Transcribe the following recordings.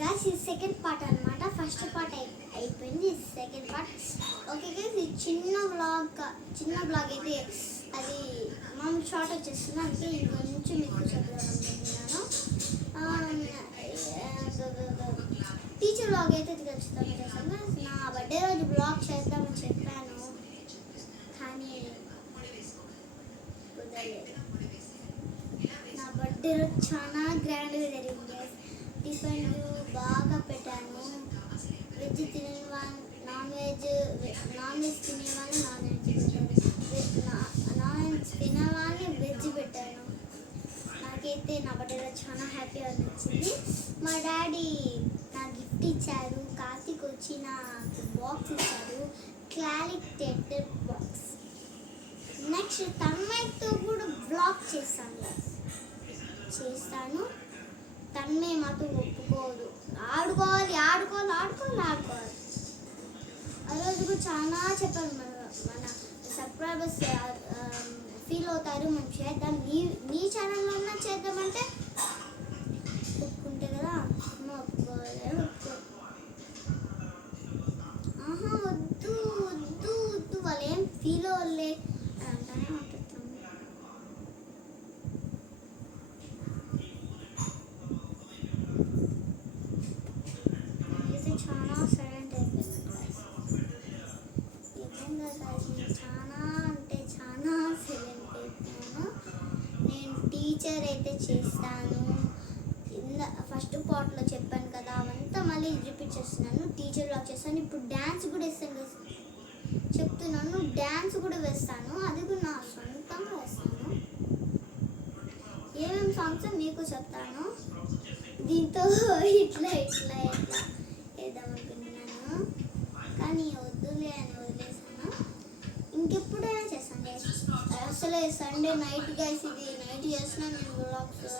Guys ఇది second part అన్నమాట. First part అయిపోయింది, సెకండ్ పార్ట్. ఓకే గైస్, ఇది చిన్న బ్లాగ్ అయితే అది మనం షార్ట్ వచ్చేస్తుంది, అందుకే ఇంకొంచెం ఎక్కువ చెప్దామనుకుంటున్నాను. టీచర్ బ్లాగ్ అయితే ఖచ్చితంగా చేస్తాను. నా బర్త్డే రోజు బ్లాగ్ చేద్దామని చెప్పాను కానీ కుదరలేదు. నా బర్త్డే రోజు చాలా గ్రాండ్గా జరిగింది. టిఫిన్లు బాగా పెట్టాను. వెజ్ తినే వాళ్ళు నాన్ వెజ్ తినే వాళ్ళు నాన్ వెజ్ తినే వాళ్ళని వెజ్ పెట్టాను. నాకైతే నా బర్త్డేలో చాలా హ్యాపీ అనిపించింది. మా డాడీ నా గిఫ్ట్ ఇచ్చారు. కార్తీక్ వచ్చి నాకు బాక్స్ ఇచ్చారు, క్లారిటేటర్ బాక్స్. నెక్స్ట్ తన్మయ్యతో కూడా బ్లాగ్ చేస్తాను. తన్మయ్య మాతో ఒప్పుకోదు. ఆడుకోవాలి. ఆ రోజు కూడా చాలా చెప్పాను. మన సబ్స్క్రైబర్స్ ఫీల్ అవుతారు, మనం చేద్దాం, నీ ఛానల్లో ఉన్న చేద్దామంటే ఒప్పుకుంటే కదా. ఒప్పుకోవాలి. వద్దు వాళ్ళు ఏం ఫీల్ అవ్వలే అంటానే ఉంటుంది. చాలా సైలెంట్ అయిపోయింది. చాలా అంటే చాలా సైలెంట్ అయిపోయాను. నేను టీచర్ అయితే చేస్తాను. ఫస్ట్ పార్ట్లో చెప్పాను కదా, అవంతా మళ్ళీ రిపీట్ చేస్తున్నాను. టీచర్ బ్లాగ్ చేస్తాను. ఇప్పుడు డ్యాన్స్ కూడా వేస్తాను చెప్తున్నాను. డ్యాన్స్ కూడా వేస్తాను, అది కూడా నా సొంతంగా వేస్తాను. ఏమేమి సాంగ్స్ మీకు చెప్తాను. దీంతో ఇట్లా వేద్దామనుకుంటున్నాను కానీ వద్దులే అని వదిలేసాను. ఇంకెప్పుడైనా చేస్తాను గైస్. అసలే సండే నైట్ గైస్, ఇది నైట్ చేస్తున్నాను నేను వ్లాగ్స్.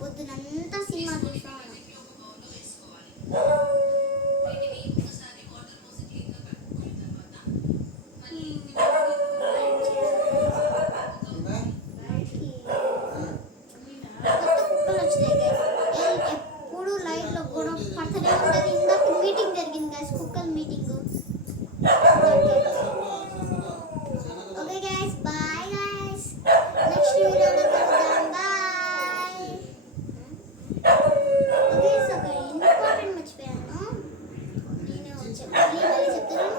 పొద్దునంతా సినిమా చూస్తాను. ఎప్పుడు లైట్లో గొడవ పడుతూనే ఉంటుంది. ఇందాక మీటింగ్ జరిగింది గైస్, కుక్కల meeting. Okay guys, bye guys. Next వీడియోలో కలుద్దాం. బాయ్. ఓకే, సో ఒక ఇంపార్టెంట్ మర్చిపోయాను. నేను మళ్ళీ చెప్తున్నాను.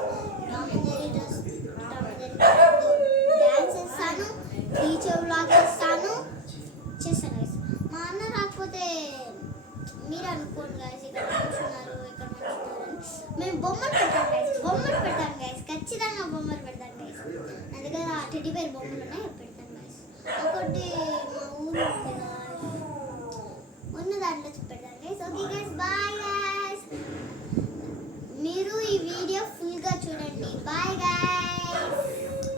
టామ్ అండ్ జెర్రీ డాన్స్ చేస్తాను, టీచర్ బ్లాగ్ చేస్తాను గైస్. మా అన్న రాకపోతే మీరు అనుకోండి గైస్, ఇక్కడ మంచున్నారు. మేము బొమ్మలు పెడతాం గైస్, ఖచ్చితంగా బొమ్మలు పెడతాం గైస్. నా దగ్గర టెడ్డీ బేర్ బొమ్మలు ఉన్నాయి, పెడతాను గైస్. ఒకటి మా ఊరు